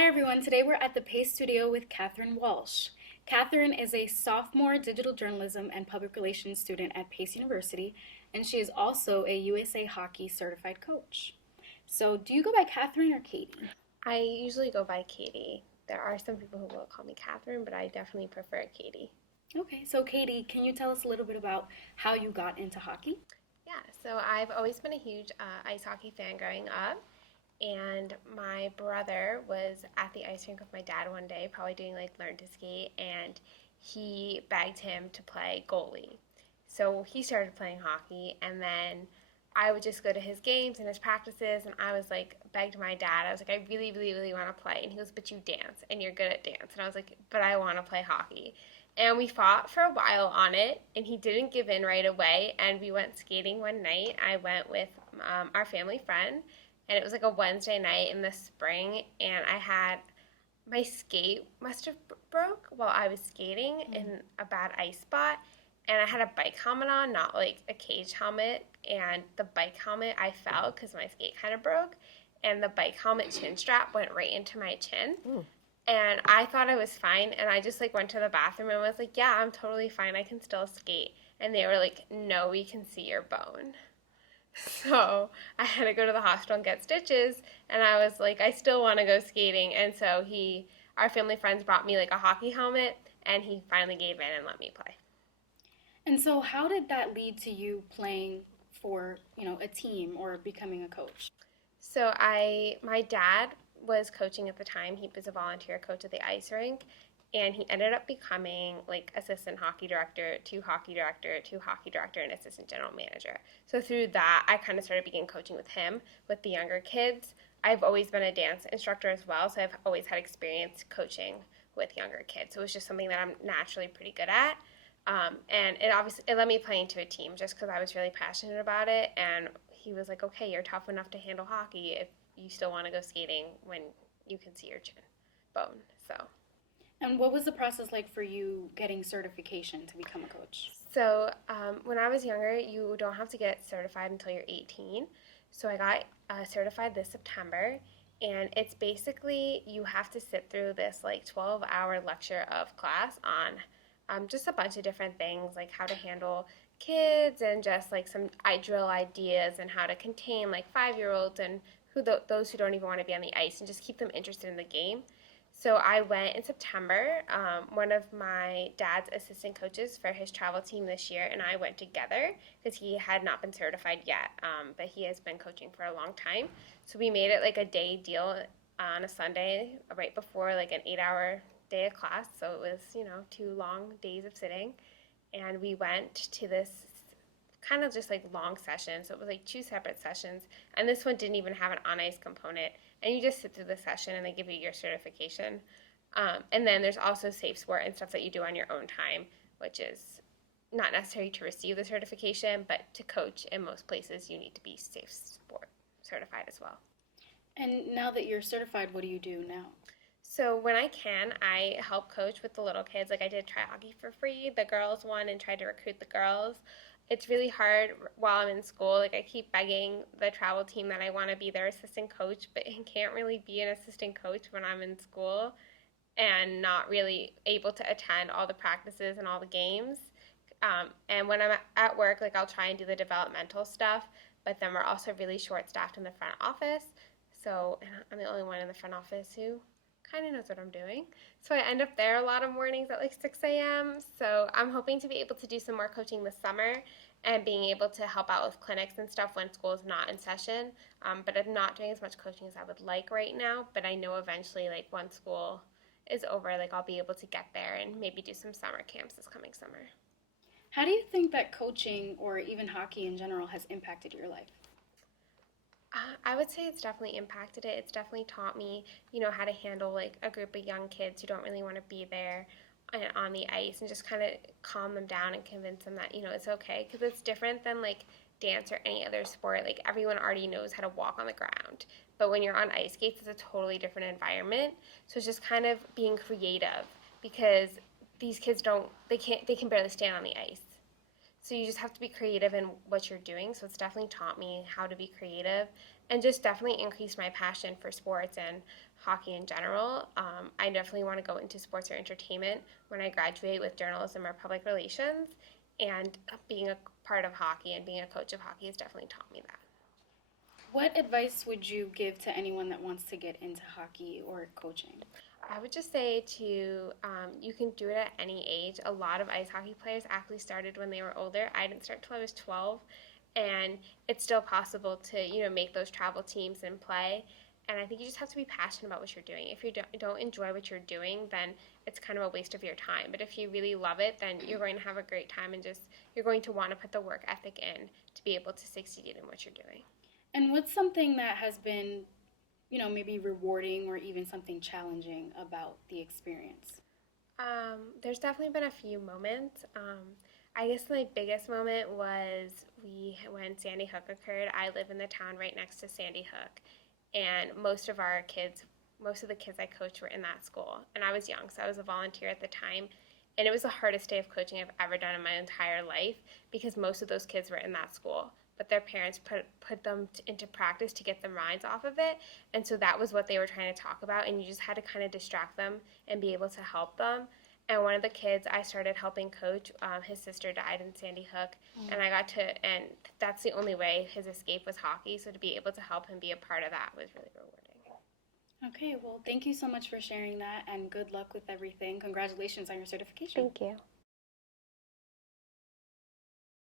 Hi everyone, today we're at the Pace Studio with Katie Walsh. Catherine is a sophomore digital journalism and public relations student at Pace University, and she is also a USA Hockey certified coach. So, do you go by Catherine or Katie? I usually go by Katie. There are some people who will call me Catherine, but I definitely prefer Katie. Okay, so Katie, can you tell us a little bit about how you got into hockey? Yeah, so I've always been a huge ice hockey fan growing up, and my brother was at the ice rink with my dad one day, probably doing like learn to skate, and he begged him to play goalie. So he started playing hockey, and then I would just go to his games and his practices, and I was like, begged my dad. I was like, I really, really, really want to play. And he goes, but you dance, and you're good at dance. And I was like, but I want to play hockey. And we fought for a while on it, and he didn't give in right away. And we went skating one night. I went with our family friend, and it was like a Wednesday night in the spring, and I had my skate must have broke while I was skating in a bad ice spot, and I had a bike helmet on, not like a cage helmet. And the bike helmet, I fell because my skate kind of broke, and the bike helmet chin strap went right into my chin. Ooh. And I thought I was fine, and I just like went to the bathroom and was like, "Yeah, I'm totally fine. I can still skate." And they were like, "No, we can see your bone." So I had to go to the hospital and get stitches, and I was like, I still want to go skating. And so our family friends brought me like a hockey helmet, and he finally gave in and let me play. And so, how did that lead to you playing for, a team or becoming a coach? So my dad was coaching at the time. He was a volunteer coach at the ice rink, and he ended up becoming like assistant hockey director to hockey director to hockey director and assistant general manager. So through that, I kind of started beginning coaching with him with the younger kids. I've always been a dance instructor as well, so I've always had experience coaching with younger kids. So it was just something that I'm naturally pretty good at. And it let me play into a team just because I was really passionate about it. And he was like, "Okay, you're tough enough to handle hockey if you still want to go skating when you can see your chin bone." So. And what was the process like for you getting certification to become a coach? So when I was younger, you don't have to get certified until you're 18. So I got certified this September, and it's basically you have to sit through this like 12-hour lecture of class on just a bunch of different things, like how to handle kids and just like some drill ideas and how to contain like 5-year-olds and those who don't even want to be on the ice and just keep them interested in the game. So I went in September. One of my dad's assistant coaches for his travel team this year and I went together because he had not been certified yet, but he has been coaching for a long time. So we made it like a day deal on a Sunday right before like an 8-hour day of class. So it was, 2 long days of sitting. And we went to this kind of just like long session. So it was like 2 separate sessions. And this one didn't even have an on ice component. And you just sit through the session and they give you your certification. And then there's also safe sport and stuff that you do on your own time, which is not necessary to receive the certification, but to coach in most places you need to be safe sport certified as well. And now that you're certified, what do you do now? So when I can, I help coach with the little kids. Like I did try hockey for free, the girls one, and tried to recruit the girls. It's really hard while I'm in school. Like I keep begging the travel team that I want to be their assistant coach, but I can't really be an assistant coach when I'm in school and not really able to attend all the practices and all the games. And when I'm at work, like I'll try and do the developmental stuff, but then we're also really short-staffed in the front office. So I'm the only one in the front office who kind of knows what I'm doing. So I end up there a lot of mornings at like 6 a.m. So I'm hoping to be able to do some more coaching this summer and being able to help out with clinics and stuff when school is not in session. But I'm not doing as much coaching as I would like right now. But I know eventually, like once school is over, like I'll be able to get there and maybe do some summer camps this coming summer. How do you think that coaching or even hockey in general has impacted your life? I would say it's definitely impacted it. It's definitely taught me, how to handle like a group of young kids who don't really want to be there on the ice and just kind of calm them down and convince them that, it's okay. Because it's different than like dance or any other sport. Like everyone already knows how to walk on the ground. But when you're on ice skates, it's a totally different environment. So it's just kind of being creative because these kids they can barely stand on the ice. So you just have to be creative in what you're doing. So it's definitely taught me how to be creative and just definitely increased my passion for sports and hockey in general. I definitely want to go into sports or entertainment when I graduate with journalism or public relations. And being a part of hockey and being a coach of hockey has definitely taught me that. What advice would you give to anyone that wants to get into hockey or coaching? I would just say you can do it at any age. A lot of ice hockey players actually started when they were older. I didn't start till I was 12, and it's still possible to, make those travel teams and play. And I think you just have to be passionate about what you're doing. If you don't enjoy what you're doing, then it's kind of a waste of your time. But if you really love it, then you're going to have a great time and you're going to want to put the work ethic in to be able to succeed in what you're doing. And what's something that has been, maybe rewarding or even something challenging about the experience? There's definitely been a few moments. I guess my biggest moment was when Sandy Hook occurred. I live in the town right next to Sandy Hook, and most of the kids I coached were in that school. And I was young, so I was a volunteer at the time. And it was the hardest day of coaching I've ever done in my entire life because most of those kids were in that school. But their parents put them into practice to get their minds off of it. And so that was what they were trying to talk about. And you just had to kind of distract them and be able to help them. And one of the kids I started helping coach, his sister died in Sandy Hook. And that's the only way his escape was hockey. So to be able to help him be a part of that was really rewarding. Okay, well, thank you so much for sharing that, and good luck with everything. Congratulations on your certification. Thank you.